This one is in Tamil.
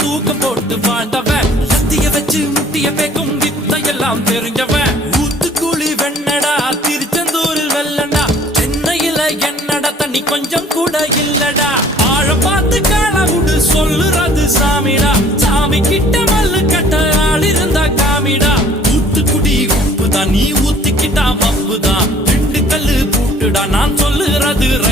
தூக்கம் போட்டு வாழ்ந்தவன் சத்திய வச்சு முட்டிய பேக்கும் வித்தையெல்லாம் தெரிஞ்சவன் ஊத்துக்குழி வெண்ணடா திருச்செந்தூரில் வெள்ளடா சென்னையில என்னடா தண்ணி கொஞ்சம் கூட இல்லடா ஆழம் பார்த்து காலவுடு சொல்லுறது சாமிடா சாமி கிட்ட மல்லு கட்ட ஆள் இருந்தா காமிடா ஊத்துக்குடி உப்புதான் நீ ஊத்திக்கிட்டா மப்புதான் 2 கல்லு பூட்டுடா நான் சொல்லுறது ரை